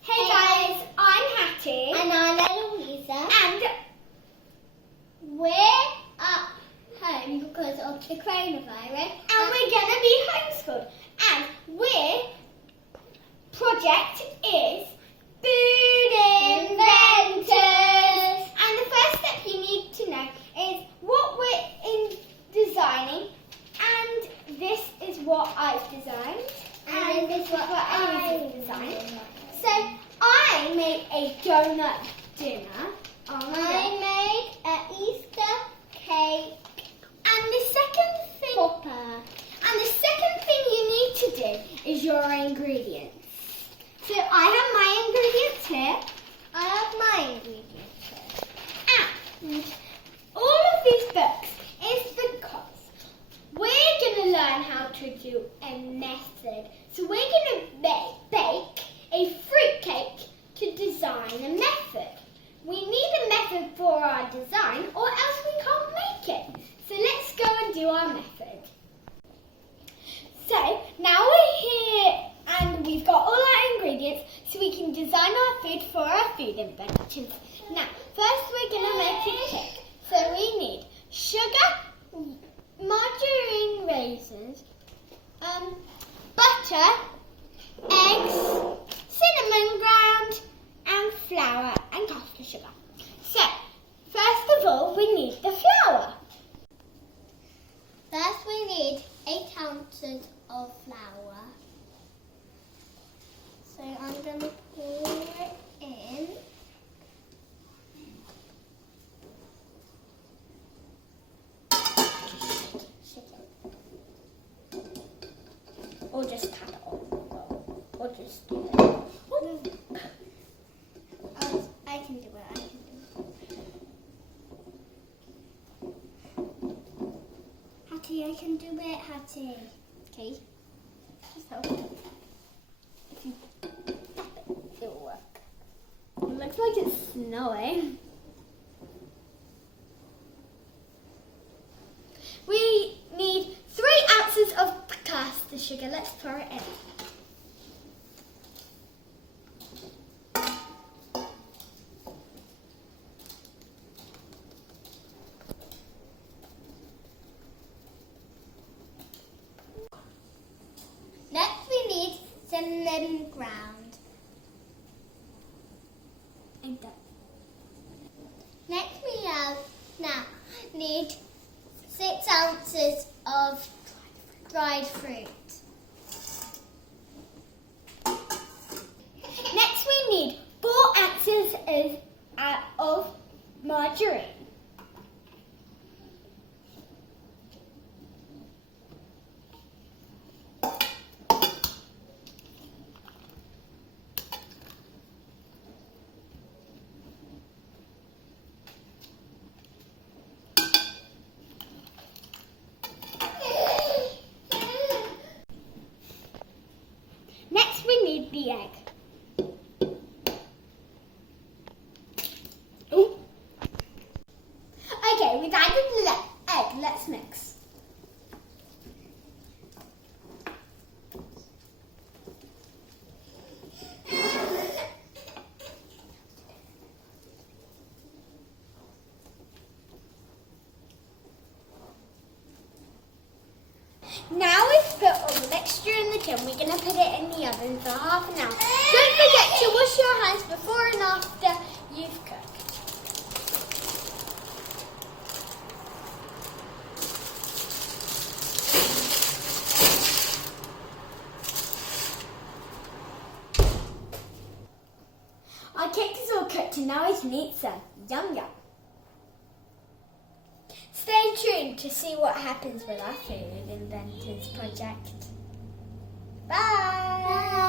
Hey guys, I'm Hattie. And I'm Eloisa. And we're at home because of the coronavirus. And we're going to be homeschooled. And our project is Food Inventors. And the first step you need to know is what we're designing. And this is what I've designed. And this is what I've designed. So I made a donut dinner. I made an Easter cake. And the second thing you need to do is your ingredients. So I have my ingredients here. I have my ingredients here. And all of these books is because we're going to learn how to do a method. So we're going to bake a fruit cake to design a method. We need a method for our design or else we can't make it. So let's go and do our method. So now we're here and we've got all our ingredients so we can design our food for our food inventions. Now, first we're going to make a cake. So we need sugar, margarine raisins, butter, eggs, cinnamon ground, and flour and caster sugar. So, first of all, we need the flour. First we need 8 ounces of flour. So I'm going to pour it in. Or just cut it off. Or just do it. I can do it. Hattie, I can do it, Hattie. Okay. Just help. If you tap it, it'll work. It looks like it's snowing. We need 3 ounces of caster sugar. Let's pour it in. Next we need cinnamon ground. And done. Next we now need 6 ounces of dried fruit. Next we need 4 ounces of margarine. Next we need the egg. Ooh. Okay, we've added the egg. Let's mix. Now we've put all the mixture in the tin, we're going to put it in the oven for half an hour. Don't forget to wash your hands before and after you've cooked. Our cake is all cooked and now we can eat some. Yum yum. Stay tuned to see what happens with our Food Inventors project. Bye! Bye.